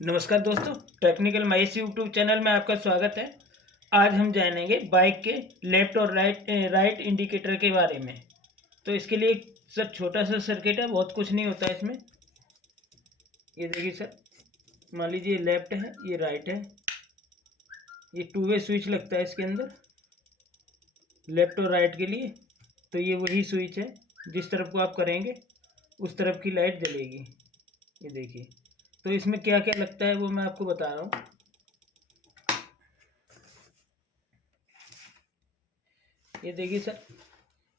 नमस्कार दोस्तों, टेक्निकल माइस YouTube channel में आपका स्वागत है। आज हम जानेंगे बाइक के लेफ्ट और राइट इंडिकेटर के बारे में। तो इसके लिए सर छोटा सा सर्किट है, बहुत कुछ नहीं होता है इसमें। ये देखिए सर, मान लीजिए लेफ्ट है, ये राइट है, ये टू वे स्विच लगता है इसके अंदर लेफ्ट और राइट के लिए। तो ये वही स्विच है, जिस तरफ को आप करेंगे उस तरफ की लाइट जलेगी। ये देखिए, तो इसमें क्या क्या लगता है वो मैं आपको बता रहा हूँ। ये देखिए सर,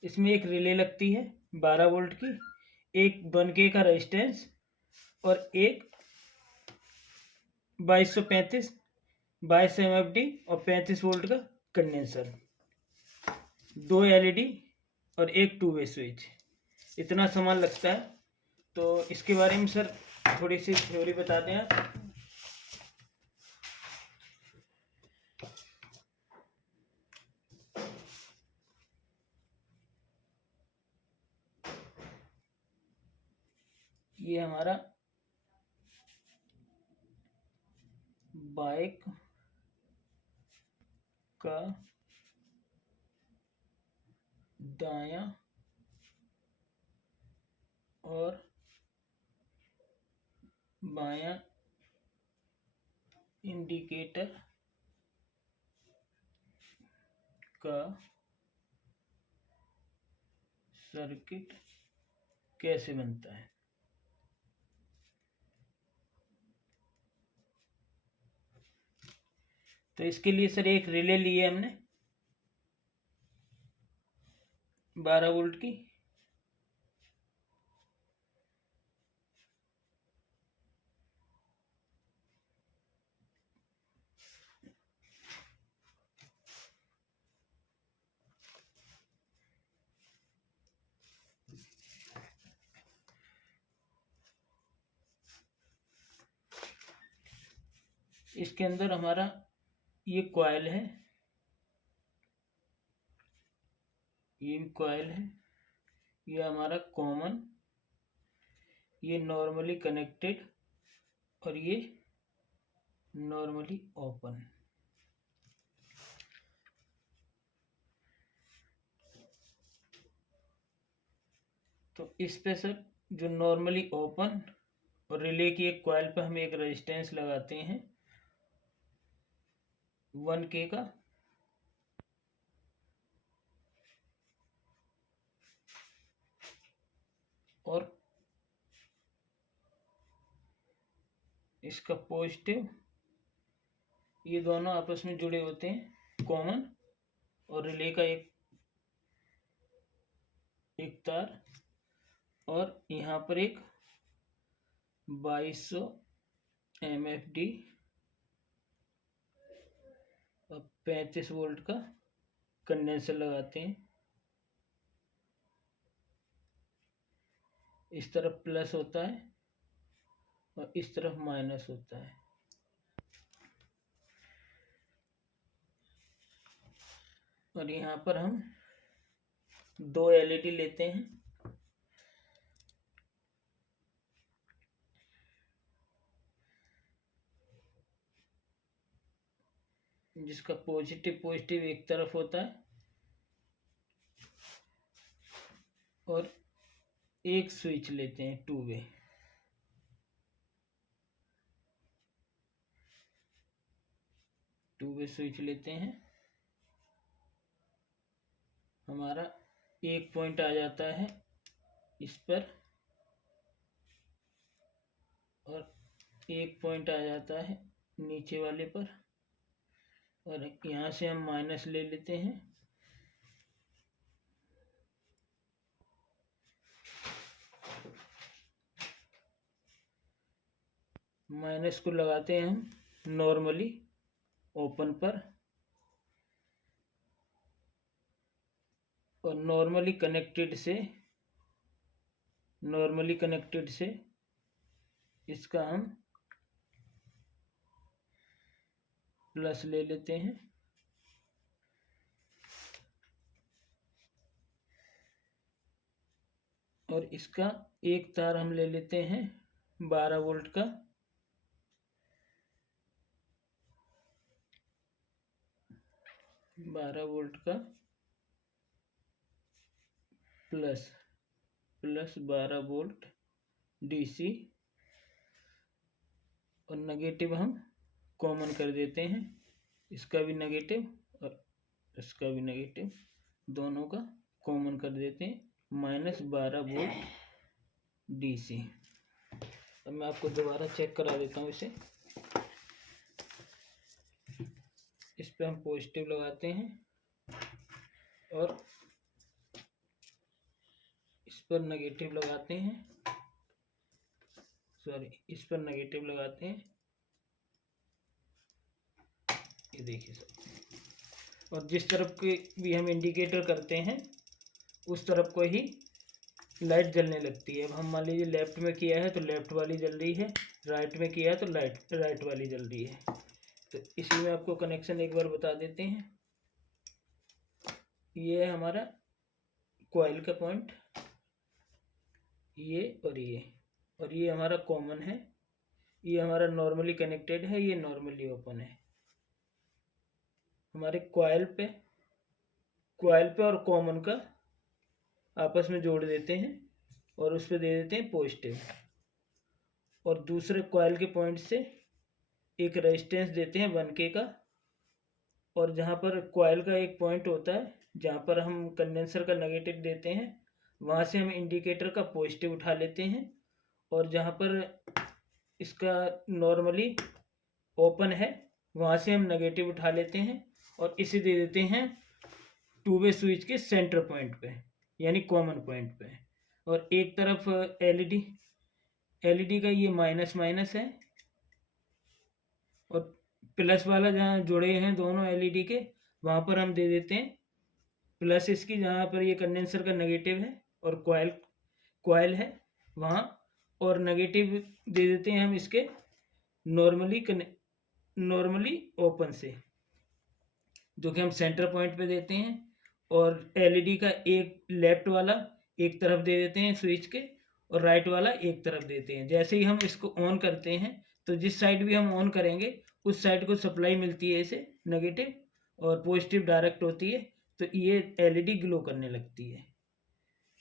इसमें एक रिले लगती है 12 वोल्ट की, एक 1K का रेजिस्टेंस और एक 2235 22 MFD और 35 वोल्ट का कंडेंसर, 2 LED और एक टू वे स्विच। इतना सामान लगता है। तो इसके बारे में सर थोड़ी सी थ्योरी बता दें आप। ये हमारा बाइक का दायां और बायां इंडिकेटर का सर्किट कैसे बनता है। तो इसके लिए सर एक रिले ली है हमने 12 वोल्ट की। इसके अंदर हमारा ये कॉइल है, ये भी कॉइल है, ये हमारा कॉमन, ये नॉर्मली कनेक्टेड और ये नॉर्मली ओपन। तो इस पे सर जो नॉर्मली ओपन और रिले की एक कॉइल पर हम एक रेजिस्टेंस लगाते हैं 1K का, और इसका पॉजिटिव, ये दोनों आपस में जुड़े होते हैं कॉमन और रिले का एक तार, और यहाँ पर एक 2200 MFD और 35 वोल्ट का कंडेंसर लगाते हैं। इस तरफ प्लस होता है और इस तरफ माइनस होता है। और यहाँ पर हम 2 LED लेते हैं, जिसका पॉजिटिव एक तरफ होता है और एक स्विच लेते हैं टू वे स्विच लेते हैं। हमारा एक पॉइंट आ जाता है इस पर और एक पॉइंट आ जाता है नीचे वाले पर, और यहाँ से हम माइनस ले लेते हैं। माइनस को लगाते हैं हम नॉर्मली ओपन पर, और नॉर्मली कनेक्टेड से इसका हम प्लस ले लेते हैं। और इसका एक तार हम ले लेते हैं 12 वोल्ट का प्लस 12 वोल्ट डीसी, और नेगेटिव हम कॉमन कर देते हैं, इसका भी नेगेटिव और इसका भी नेगेटिव, दोनों का कॉमन कर देते हैं, -12 वोल्ट डीसी। अब मैं आपको दोबारा चेक करा देता हूँ इसे। इस पे हम पॉजिटिव लगाते हैं और इस पर नेगेटिव लगाते हैं, सॉरी इस पर नेगेटिव लगाते हैं, ये देखिए सर। और जिस तरफ के भी हम इंडिकेटर करते हैं उस तरफ को ही लाइट जलने लगती है। अब हम मान लीजिए लेफ्ट में किया है तो लेफ्ट वाली जल रही है, राइट में किया है तो राइट वाली जल रही है। तो इसी में आपको कनेक्शन एक बार बता देते हैं। ये है हमारा कॉइल का पॉइंट, ये और ये हमारा कॉमन है, ये हमारा नॉर्मली कनेक्टेड है, ये नॉर्मली ओपन है। हमारे कॉइल पे और कॉमन का आपस में जोड़ देते हैं और उस पर दे देते हैं पॉजिटिव, और दूसरे कॉइल के पॉइंट से एक रेजिस्टेंस देते हैं 1K का, और जहाँ पर कॉइल का एक पॉइंट होता है जहाँ पर हम कंडेंसर का नेगेटिव देते हैं वहाँ से हम इंडिकेटर का पॉजिटिव उठा लेते हैं, और जहाँ पर इसका नॉर्मली ओपन है वहाँ से हम नेगेटिव उठा लेते हैं और इसे दे देते हैं 2-वे स्विच के सेंटर पॉइंट पे, यानी कॉमन पॉइंट पे। और एक तरफ एलईडी का ये माइनस है, और प्लस वाला जहाँ जुड़े हैं दोनों एलईडी के वहाँ पर हम दे देते हैं प्लस इसकी, जहाँ पर ये कंडेंसर का नेगेटिव है और कॉइल है वहाँ, और नेगेटिव दे देते हैं हम इसके नॉर्मली ओपन से, जो कि हम सेंटर पॉइंट पे देते हैं। और एलईडी का एक लेफ्ट वाला एक तरफ दे देते हैं स्विच के, और राइट वाला एक तरफ देते हैं। जैसे ही हम इसको ऑन करते हैं तो जिस साइड भी हम ऑन करेंगे उस साइड को सप्लाई मिलती है इसे नेगेटिव, और पॉजिटिव डायरेक्ट होती है, तो ये एलईडी ग्लो करने लगती है।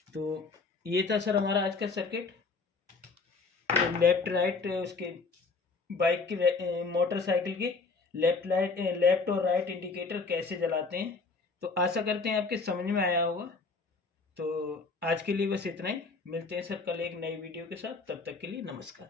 तो ये था सर हमारा आज का सर्किट। तो लेफ्ट राइट उसके बाइक की मोटरसाइकिल की लेफ्ट और राइट इंडिकेटर कैसे जलाते हैं, तो आशा करते हैं आपके समझ में आया होगा। तो आज के लिए बस इतना ही, मिलते हैं सर कल एक नई वीडियो के साथ, तब तक के लिए नमस्कार।